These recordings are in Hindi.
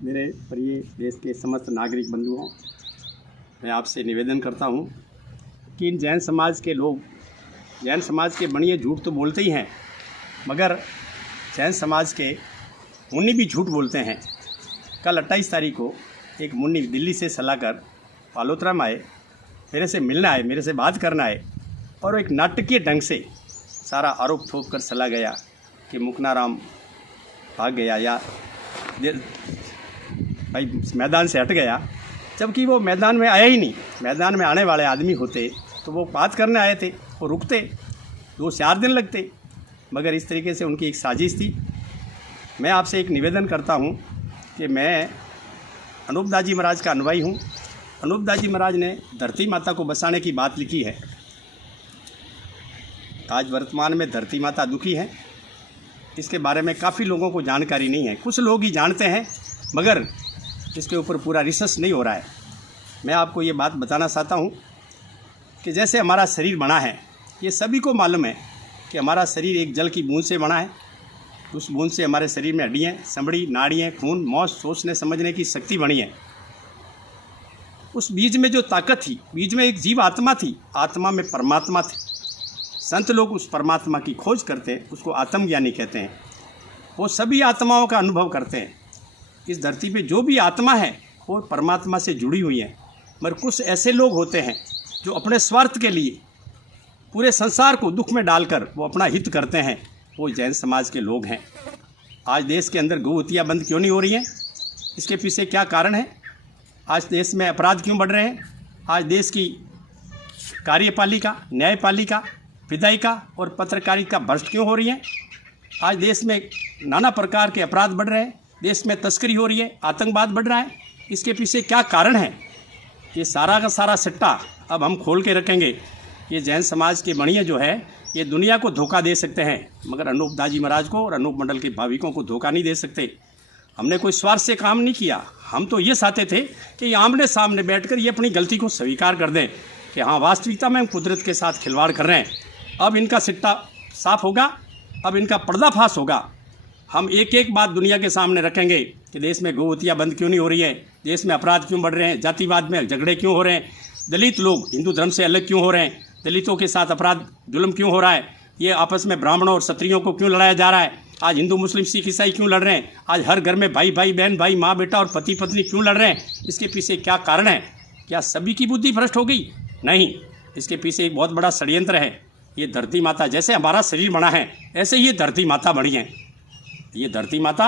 मेरे प्रिय देश के समस्त नागरिक बंधुओं, मैं आपसे निवेदन करता हूं कि इन जैन समाज के लोग, जैन समाज के बनिए झूठ तो बोलते ही हैं, मगर जैन समाज के मुन्नी भी झूठ बोलते हैं। कल 28 तारीख को एक मुन्नी दिल्ली से सलाह कर पालोत्रा में आए, मेरे से मिलने आए, मेरे से बात करना आए, और एक नाटकीय ढंग से सारा आरोप ठोक कर चला गया कि मुकनाराम भाग गया या भाई मैदान से हट गया, जबकि वो मैदान में आया ही नहीं। मैदान में आने वाले आदमी होते तो वो बात करने आए थे, वो रुकते, 2-4 दिन लगते, मगर इस तरीके से उनकी एक साजिश थी। मैं आपसे एक निवेदन करता हूँ कि मैं अनूपदास जी महाराज का अनुयायी हूँ। अनूपदास जी महाराज ने धरती माता को बसाने की बात लिखी है। आज वर्तमान में धरती माता दुखी है, इसके बारे में काफ़ी लोगों को जानकारी नहीं है। कुछ लोग ही जानते हैं, मगर इसके ऊपर पूरा रिसर्च नहीं हो रहा है। मैं आपको ये बात बताना चाहता हूँ कि जैसे हमारा शरीर बना है, ये सभी को मालूम है कि हमारा शरीर एक जल की बूंद से बना है। उस बूंद से हमारे शरीर में हड्डियाँ, चमड़ी, नाड़ियाँ, खून, मौज, सोचने समझने की शक्ति बनी है। उस बीज में जो ताकत थी, बीज में एक जीव आत्मा थी, आत्मा में परमात्मा थी। संत लोग उस परमात्मा की खोज करते हैं, उसको आत्मज्ञानी कहते हैं। वो सभी आत्माओं का अनुभव करते हैं। इस धरती पे जो भी आत्मा है वो परमात्मा से जुड़ी हुई है, मगर कुछ ऐसे लोग होते हैं जो अपने स्वार्थ के लिए पूरे संसार को दुख में डालकर वो अपना हित करते हैं। वो जैन समाज के लोग हैं। आज देश के अंदर गौ हत्या बंद क्यों नहीं हो रही है? इसके पीछे क्या कारण है? आज देश में अपराध क्यों बढ़ रहे हैं? आज देश की कार्यपालिका, न्यायपालिका, विधायिका और पत्रकारिता भ्रष्ट क्यों हो रही है? आज देश में नाना प्रकार के अपराध बढ़ रहे हैं, देश में तस्करी हो रही है, आतंकवाद बढ़ रहा है। इसके पीछे क्या कारण है? ये सारा का सारा सट्टा अब हम खोल के रखेंगे। ये जैन समाज के बनिए जो है, ये दुनिया को धोखा दे सकते हैं, मगर अनूपदास जी महाराज को और अनूप मंडल के भाविकों को धोखा नहीं दे सकते। हमने कोई स्वार्थ से काम नहीं किया। हम तो ये चाहते थे कि आमने सामने बैठकर ये अपनी गलती को स्वीकार कर दें कि हाँ, वास्तविकता में हम कुदरत के साथ खिलवाड़ कर रहे हैं। अब इनका सिट्टा साफ होगा, अब इनका पर्दाफाश होगा। हम एक एक बात दुनिया के सामने रखेंगे कि देश में गौ हत्या बंद क्यों नहीं हो रही है, देश में अपराध क्यों बढ़ रहे हैं, जातिवाद में झगड़े क्यों हो रहे हैं, दलित लोग हिंदू धर्म से अलग क्यों हो रहे हैं, दलितों के साथ अपराध जुल्म क्यों हो रहा है, ये आपस में ब्राह्मणों और क्षत्रियों को क्यों लड़ाया जा रहा है, आज हिंदू मुस्लिम सिख ईसाई क्यों लड़ रहे हैं, आज हर घर में भाई भाई बहन भाई माँ बेटा और पति पत्नी क्यों लड़ रहे हैं? इसके पीछे क्या कारण है? क्या सभी की बुद्धि भ्रष्ट हो गई? नहीं, इसके पीछे एक बहुत बड़ा षड्यंत्र है। ये धरती माता, जैसे हमारा शरीर बना है ऐसे ही ये धरती माता बनी है। ये धरती माता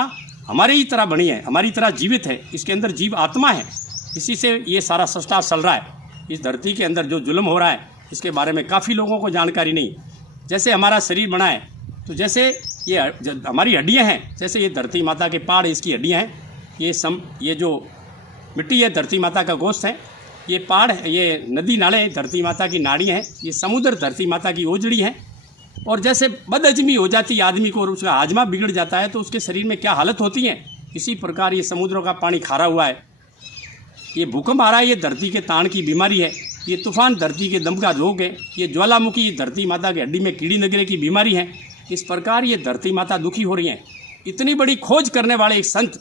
हमारी ही तरह बनी है, हमारी तरह जीवित है, इसके अंदर जीव आत्मा है। इसी से ये सारा सृष्टा चल रहा है। इस धरती के अंदर जो जुल्म हो रहा है इसके बारे में काफ़ी लोगों को जानकारी नहीं। जैसे हमारा शरीर बना है, तो जैसे ये हमारी हड्डियाँ हैं, जैसे ये धरती माता के पाड़ इसकी हड्डियाँ हैं, ये जो मिट्टी है धरती माता का गोश्त है, ये पहाड़ है, ये नदी नाले धरती माता की नाड़ियाँ हैं, ये समुद्र धरती माता की ओजड़ी है। और जैसे बदहजमी हो जाती है आदमी को और उसका हाजमा बिगड़ जाता है तो उसके शरीर में क्या हालत होती है, इसी प्रकार ये समुद्रों का पानी खारा हुआ है, ये भूकंप आ रहा है, ये धरती के ताण की बीमारी है, ये तूफान धरती के दम का रोग है, ये ज्वालामुखी धरती माता की हड्डी में कीड़ी नगरे की बीमारी है। इस प्रकार ये धरती माता दुखी हो रही है। इतनी बड़ी खोज करने वाले एक संत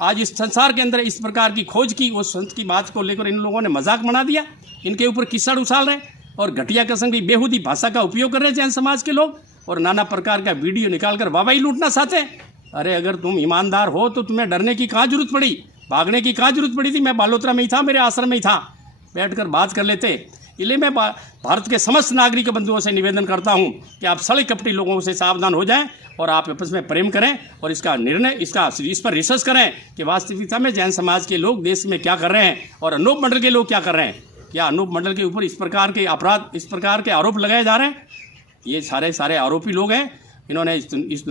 आज इस संसार के अंदर इस प्रकार की खोज की, उस संत की बात को लेकर इन लोगों ने मजाक बना दिया, इनके ऊपर किस्सा उछाल रहे हैं और घटिया किस्म की बेहूदी भाषा का उपयोग कर रहे हैं जैन समाज के लोग, और नाना प्रकार का वीडियो निकालकर वाहवाही लूटना चाहते हैं। अरे अगर तुम ईमानदार हो तो तुम्हें डरने की कहाँ जरूरत पड़ी, भागने की कहाँ जरूरत पड़ी थी? मैं बालोत्रा में ही था, मेरे आश्रम में ही था, बैठकर बात कर लेते। इसलिए मैं भारत के समस्त नागरिक बंधुओं से निवेदन करता हूं कि आप सड़े कपटी लोगों से सावधान हो जाएं और आप आपस में प्रेम करें और इसका निर्णय इस पर रिसर्च करें कि वास्तविकता में जैन समाज के लोग देश में क्या कर रहे हैं और अनूप मंडल के लोग क्या कर रहे हैं। क्या अनूप मंडल के ऊपर इस प्रकार के अपराध, इस प्रकार के आरोप लगाए जा रहे हैं? ये सारे आरोपी लोग हैं। इन्होंने इस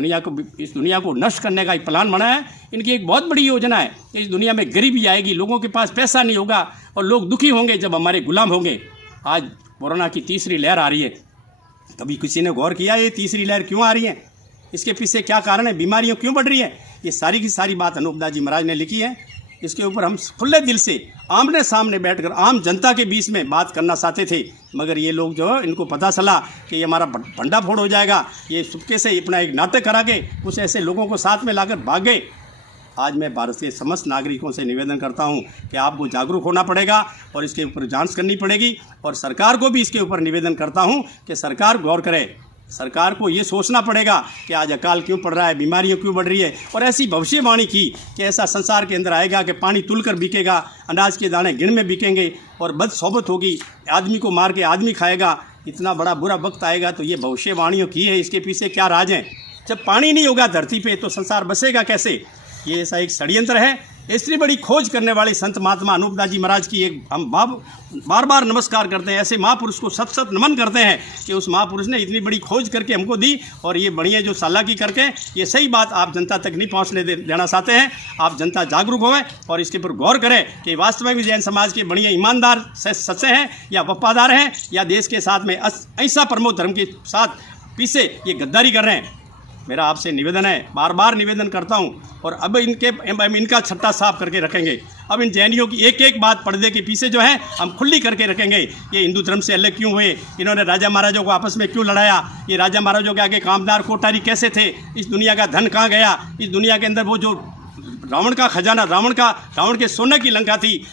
दुनिया को नष्ट करने का एक प्लान बनाया है। इनकी एक बहुत बड़ी योजना है कि इस दुनिया में गरीबी आएगी, लोगों के पास पैसा नहीं होगा और लोग दुखी होंगे जब हमारे गुलाम होंगे। आज कोरोना की तीसरी लहर आ रही है, कभी किसी ने गौर किया ये तीसरी लहर क्यों आ रही है? इसके पीछे क्या कारण है? बीमारियां क्यों बढ़ रही है? ये सारी की सारी बात अनूपदास जी महाराज ने लिखी है। इसके ऊपर हम खुले दिल से आमने सामने बैठकर आम जनता के बीच में बात करना चाहते थे, मगर ये लोग जो इनको पता चला कि ये हमारा भंडाफोड़ हो जाएगा, ये चुपके से अपना एक नाटक करा के कुछ ऐसे लोगों को साथ में लाकर भाग गए। आज मैं भारत के समस्त नागरिकों से निवेदन करता हूं कि आपको जागरूक होना पड़ेगा और इसके ऊपर जांच करनी पड़ेगी। और सरकार को भी इसके ऊपर निवेदन करता हूं कि सरकार गौर करे। सरकार को ये सोचना पड़ेगा कि आज अकाल क्यों पड़ रहा है, बीमारियां क्यों बढ़ रही है, और ऐसी भविष्यवाणी की कि ऐसा संसार के अंदर आएगा कि पानी तुलकर बिकेगा, अनाज के दाने गिण में बिकेंगे और बदसौबत होगी, आदमी को मार के आदमी खाएगा। इतना बड़ा बुरा वक्त आएगा। तो ये भविष्यवाणियों की है, इसके पीछे क्या राज हैं? जब पानी नहीं होगा धरती पे तो संसार बसेगा कैसे? ये ऐसा एक षड्यंत्र है। इतनी बड़ी खोज करने वाले संत महात्मा अनूपदास जी महाराज की एक हम बार बार नमस्कार करते हैं। ऐसे महापुरुष को सत सत नमन करते हैं कि उस महापुरुष ने इतनी बड़ी खोज करके हमको दी, और ये बढ़िया जो चालाकी करके ये सही बात आप जनता तक नहीं पहुंचने देना चाहते हैं। आप जनता जागरूक होवे और इसके ऊपर गौर करें कि वास्तव में भी जैन समाज के बढ़िया ईमानदार से सच्चे हैं या वफादार हैं, या देश के साथ में ऐसा प्रमोद धर्म के साथ पीछे ये गद्दारी कर रहे हैं। मेरा आपसे निवेदन है, बार बार निवेदन करता हूं, और अब इनका छट्टा साफ करके रखेंगे। अब इन जैनियों की एक एक बात पर्दे के पीछे जो है हम खुली करके रखेंगे। ये हिंदू धर्म से अलग क्यों हुए, इन्होंने राजा महाराजों को आपस में क्यों लड़ाया, ये राजा महाराजों के आगे कामदार कोठारी कैसे थे, इस दुनिया का धन कहाँ गया, इस दुनिया के अंदर वो जो रावण का खजाना, रावण के सोने की लंका थी,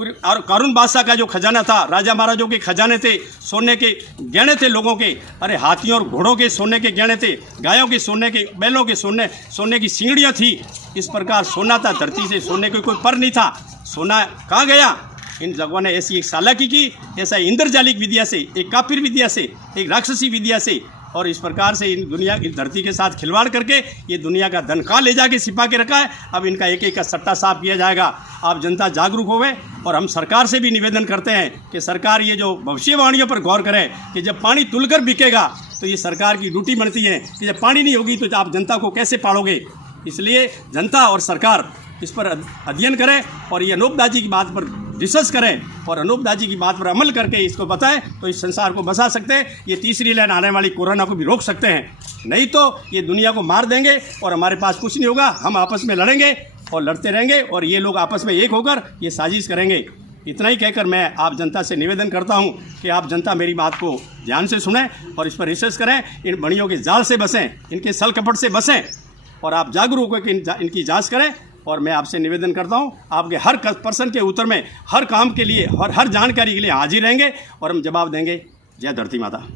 और कारून बादशाह का जो खजाना था, राजा महाराजों के खजाने थे, सोने के गहने थे लोगों के। अरे हाथियों और घोड़ों के सोने के गहने थे, गायों के सोने के, बैलों के सोने की सीढ़ियाँ थी। इस प्रकार सोना था धरती से, सोने का कोई पर नहीं था। सोना कहाँ गया? इन लोगों ने ऐसी एक चालाकी की, ऐसा इंद्रजालिक विद्या से, एक काफिर विद्या से, एक राक्षसी विद्या से, और इस प्रकार से इन धरती के साथ खिलवाड़ करके ये दुनिया का धन कहाँ ले जाके छिपा के रखा है। अब इनका एक एक का सट्टा साफ किया जाएगा। आप जनता जागरूक होवे, और हम सरकार से भी निवेदन करते हैं कि सरकार ये जो भविष्यवाणियों पर गौर करे कि जब पानी तुलकर बिकेगा तो ये सरकार की ड्यूटी बनती है कि जब पानी नहीं होगी तो आप जनता को कैसे पालोगे। इसलिए जनता और सरकार इस पर अध्ययन करें और ये अनूपदास जी की बात पर रिसर्च करें, और अनूपदास जी की बात पर अमल करके इसको बताएं तो इस संसार को बचा सकते हैं। ये तीसरी लाइन आने वाली कोरोना को भी रोक सकते हैं। नहीं तो ये दुनिया को मार देंगे और हमारे पास कुछ नहीं होगा। हम आपस में लड़ेंगे और लड़ते रहेंगे, और ये लोग आपस में एक होकर ये साजिश करेंगे। इतना ही कहकर मैं आप जनता से निवेदन करता हूं कि आप जनता मेरी बात को ध्यान से सुनें और इस पर रिसर्च करें। इन बड़ियों के जाल से बसें, इनके सल कपट से बसें, और आप जागरूक होकर इनकी जांच करें। और मैं आपसे निवेदन करता हूं, आपके हर पर्सन के उत्तर में, हर काम के लिए और हर जानकारी के लिए हाजिर रहेंगे, और हम जवाब देंगे। जय धरती माता।